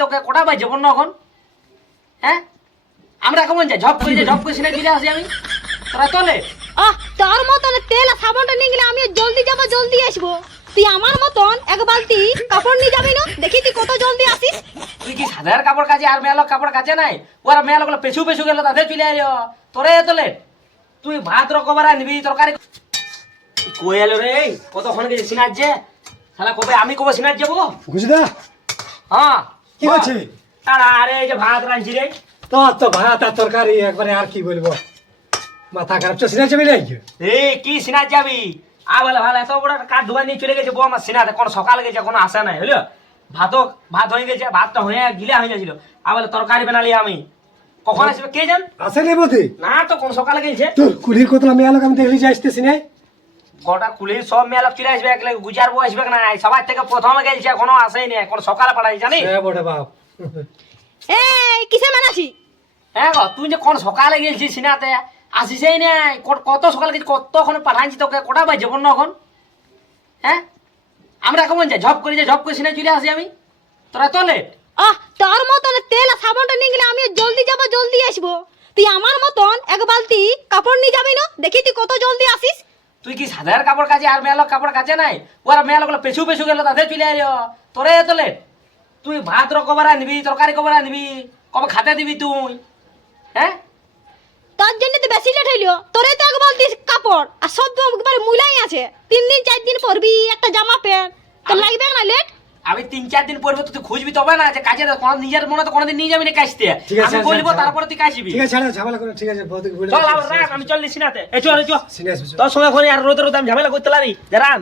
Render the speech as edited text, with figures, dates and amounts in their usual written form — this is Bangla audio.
তোকে কোটা বাজে বন্য এখন হ্যাঁ আমরা কেমন যাই ঝপ করে সিনে চলে আসি আমি তোরা চলে তোর মতন তেল আর সাবানটা নিয়ে গেলে আমি জলদি যাবো জলদি আসবো। তুই আমার মতন এক বালতি কাপড় নিয়ে যাবি না? দেখি তুই কত জলদি আসিস। তুই কি সাধারণ কাপড় কাচে আর মেয়ের কাপড় কাচে নাই ওরা মেয়ের গুলো পেছু গেল তাদের চলে আইল তোরে তোলে তুই ভাত রকবার আনবি তরকারি কই এলো রে কতক্ষণ গেছে সিনার যে শালা কবে আমি কবে সিনার যাবো ঘুষদা হ্যাঁ কি হচ্ছে? তারা আরে এই যে ভাত রাঁধছি রে তোর তো ভাত আর তরকারি একবারে আর কি বলবো মাথা খারাপ তো সিনা যাবি নাকি? এই কি সিনার যাবি বলে ভালো এত বড় কাঠ ধোয়া নিয়ে চলে গেছে বউ আমার সিনাতে কোন সকাল গেছে কোনো আসে নাই হলো ভাত হয়ে গেছে ভাতটা হয়ে গিলা হয়ে গেছিল বলে তরকারি বানালি আমি কখন আসবে কে জান আসে নেই বোধে না তো কোন সকালে গেছে তোর কুলির কতলা মেয়ে লোক আমি দেখলি যে আসতেছি না গোটা কুলি সব মেয়ে লোক চলে আসবে একলে গুজারবো আসবে না সবার থেকে প্রথমে গেছে এখনো আসেনি এখন সকালে পাঠাই জানি বটে বাপ এই কিসে মানাছি? হ্যাঁ গো তুই যে কোন সকালে গেছিস সিনাতে আসিসই নাই কত সকালে গেছিস কতক্ষণ পাঠাইছি তোকে কোটা বাজে বন্য এখন হ্যাঁ আমরা কেমন যাই ঝপ করে সিনে চলে আসি আমি তোরা চলে তোর মতন তেল আর সাবানটা নিয়ে গেলে আমি জলদি যাবো জলদি আসবো। তুই আমার মতন এক বালতি কাপড় নিয়ে যাবি না? দেখি তুই কত জলদি আসিস। তুই কি সাধারণ কাপড় কাচে আর মেয়ের কাপড় কাচে নাই ওরা মেয়ের গুলো পেছু গেল তাদের চলে আইল তোরে তোলে তুই ভাত রকবার আনবি তরকারি কবার আনবি কবে খাতে দিবি তুই হ্যাঁ তোর জন্য তো বেশি লেট হইলো। তোরে তো এক বালতি কাপড় আর সব তো একবারে মুলাই আছে। 3 দিন 4 দিন পরবি একটা জামা প্যান্ট তোর লাগবে না লেট? আমি 3-4 দিন পরবে তুই খুঁজবি তবে না যে কাজে কোনো নিজের মনে তো কোনোদিন নিয়ে যাবি না কাজতে ঠিক আছে, আমি বলবো তারপরে তুই কাজবি ঠিক আছে ছাড়া ঝামেলা করে ঠিক আছে বহুত বলে চল আবার রাখ আমি চল নিছি নাতে চল সিরিয়াস তোর সঙ্গে এখন আর রোদে আমি ঝামেলা করতে লারি জারান